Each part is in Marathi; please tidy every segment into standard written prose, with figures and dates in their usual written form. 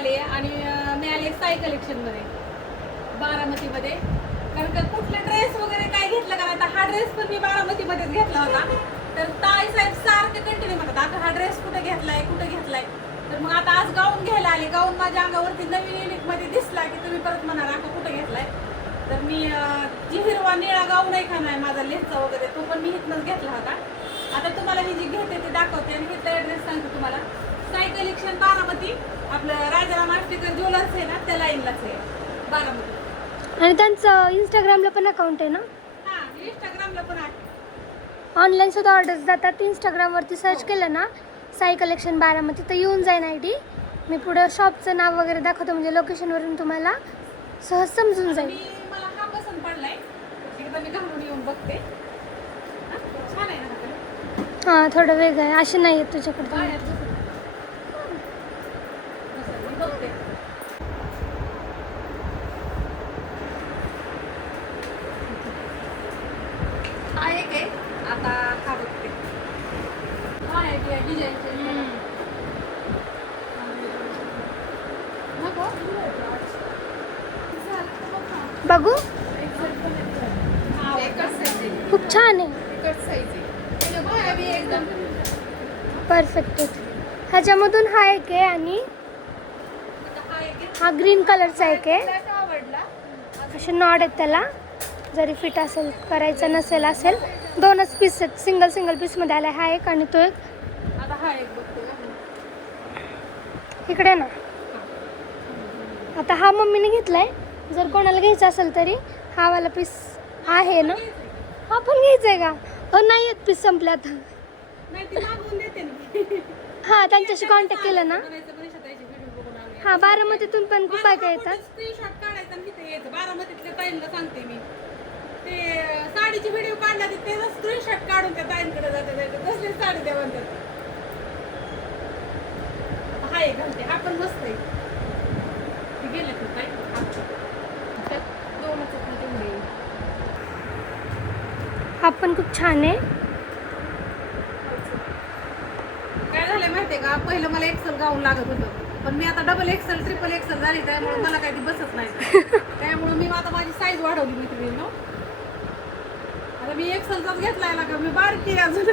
आली आणि मी आले साई कलेक्शनमध्ये बारामतीमध्ये. कारण का कुठले ड्रेस वगैरे काय घेतलं का आता हा ड्रेस पण मी बारामतीमध्येच घेतला होता. तर ताई साहेब सारखे कंटिन्यू म्हणतात आता हा ड्रेस कुठे घेतलाय कुठे घेतलाय. तर मग आता आज गाऊन घ्यायला आले. गाऊन माझ्या अंगावरती नवीन युनिकमध्ये दिसला की तुम्ही परत म्हणाल आता कुठे घेतलाय. तर मी जी हिरवा निळा गाऊन आहे का नाही माझा लेसचा वगैरे तो पण मी इथनंच घेतला होता. आता तुम्हाला मी जी घेते ते दाखवते आणि इथला ॲड्रेस सांगते तुम्हाला. साई कलेक्शन बारामती, आपलं राजाराम आष्टेकर ज्वेलर्स आहे ना त्या लाईनलाच आहे बारामती. आणि त्यांचं इंस्टाग्रामला पण अकाउंट आहे ना? हां, इंस्टाग्रामला पण आहे. ऑनलाईन सुद्धा ऑर्डर्स जातात. इंस्टाग्रामवरती सर्च केलं ना साई कलेक्शन बारामती तर येऊन जाईन ID. मी पुढं शॉपचं नाव वगैरे दाखवतो म्हणजे लोकेशनवरून तुम्हाला सहज समजून जाईल. मला हा पसंत पडलाय, एकदा मी घालून येऊन बघते. छान आहे ना. हां, थोडं वेगळं आहे. असे नाही आहेत तुझ्याकडे. हा एक आहे. आता हा बघते. हा आहे डिझाईनचे. नको बघू, खूप छान आहे. एकदम परफेक्ट आहे. ह्याच्यामधून हा एक आहे आणि हा ग्रीन कलरचा एक आहे. असे नॉड आहेत त्याला. जरी फिट असेल करायचं नसेल असेल दोनच पीस आहेत. सिंगल पीसमध्ये आला हा एक आणि तो एक. आता हा एक बघते. इकडे ना. आता हा मम्मीने घेतलाय. जर कोणाला घ्यायचा असेल तरी हा वाला पीस आहे ना. हा पण घ्यायचा आहे का? नाही आहेत पीस संपले आता. नाही ती मागवून देते ना. हां, त्यांच्याशी कॉन्टॅक्ट केलं ना. हां, बारामतीतून पण खूप काय येतात. स्क्रीनशॉट काढायचा आणि तिथे यायचं. बारामतीतल्या ताईंना सांगते मी. ते साडीची व्हिडिओ काढला ते त्याचा स्क्रीनशॉट काढून त्या ताईंकडे जाते. तसली साडी द्या म्हणतात. हा एक घालते. हा पण मस्त आहे. ते गेले तर ताई. दोनच आहेत तेवढे. हा पण खूप छान आहे. काय झालंय माहितीये का, पहिलं मला एक्सेल गाऊन लागत होतं पण मी आता डबल एक्सेल ट्रिपल एक्सेल झाली त्यामुळे मला काही ती बसत नाही. त्यामुळे मी आता माझी साईज वाढवली मित्रांनो. आता मी एक्सेलचाच घेतलाय ना का मी बारकी अजून.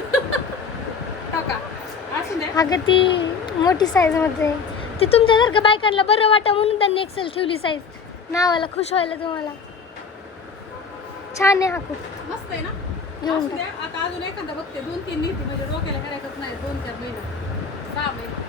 टाका असू द्या. अगं ती मोठी साईजमध्ये ती तुमच्यासारख्या बायकांना बरं वाटा म्हणून त्यांनी एक्सेल ठेवली साईज. नावाला खुश व्हायला तुम्हाला. छान आहे हा खूप. मस्त आहे ना. घेऊन असू द्या. आता अजून एखादा बघते. 2-3 नीती म्हणजे डोक्याला करायचंच नाही. 2-4 महिने 6 महिने.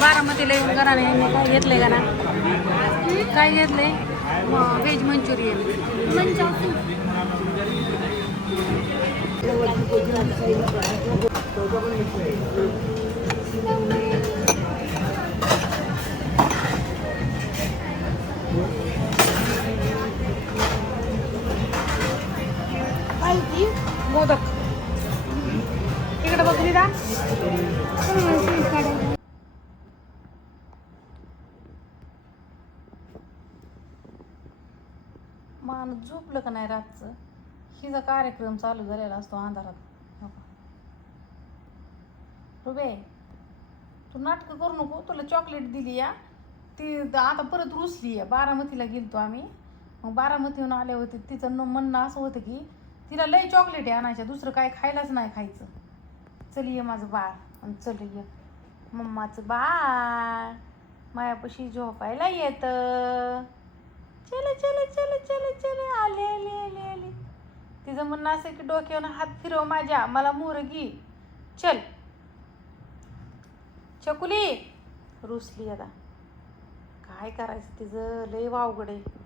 बारामतीला येऊन घराने काय घेतलंय का ना. काय घेतलंय? Veg Manchurian. मोदक इकडे बघ दिदा. माणूस झोपलं का नाही रातचं. हिचा कार्यक्रम चालू झालेला असतो अंधारात. रुबे तू नाटकं करू नको. तुला चॉकलेट दिली या ती आता परत रुसली आहे. बारामतीला गेलतो आम्ही. मग बारामतीहून आले होते. तिचं म्हणणं असं होतं की तिला लई चॉकलेट आणायच्या. दुसरं काय खायलाच नाही खायचं. चल ये माझं बाळ. चल ये मम्माचं बाळ मायापाशी झोपायला येतं. चले चले चले चले चले आले आले आले आले. तिचं म्हणणं असं की डोक्यावर हात फिरव माझ्या मला मोरगी. चल चकुली रुसली आता. काय करायचं तिचं लय अवघड आहे.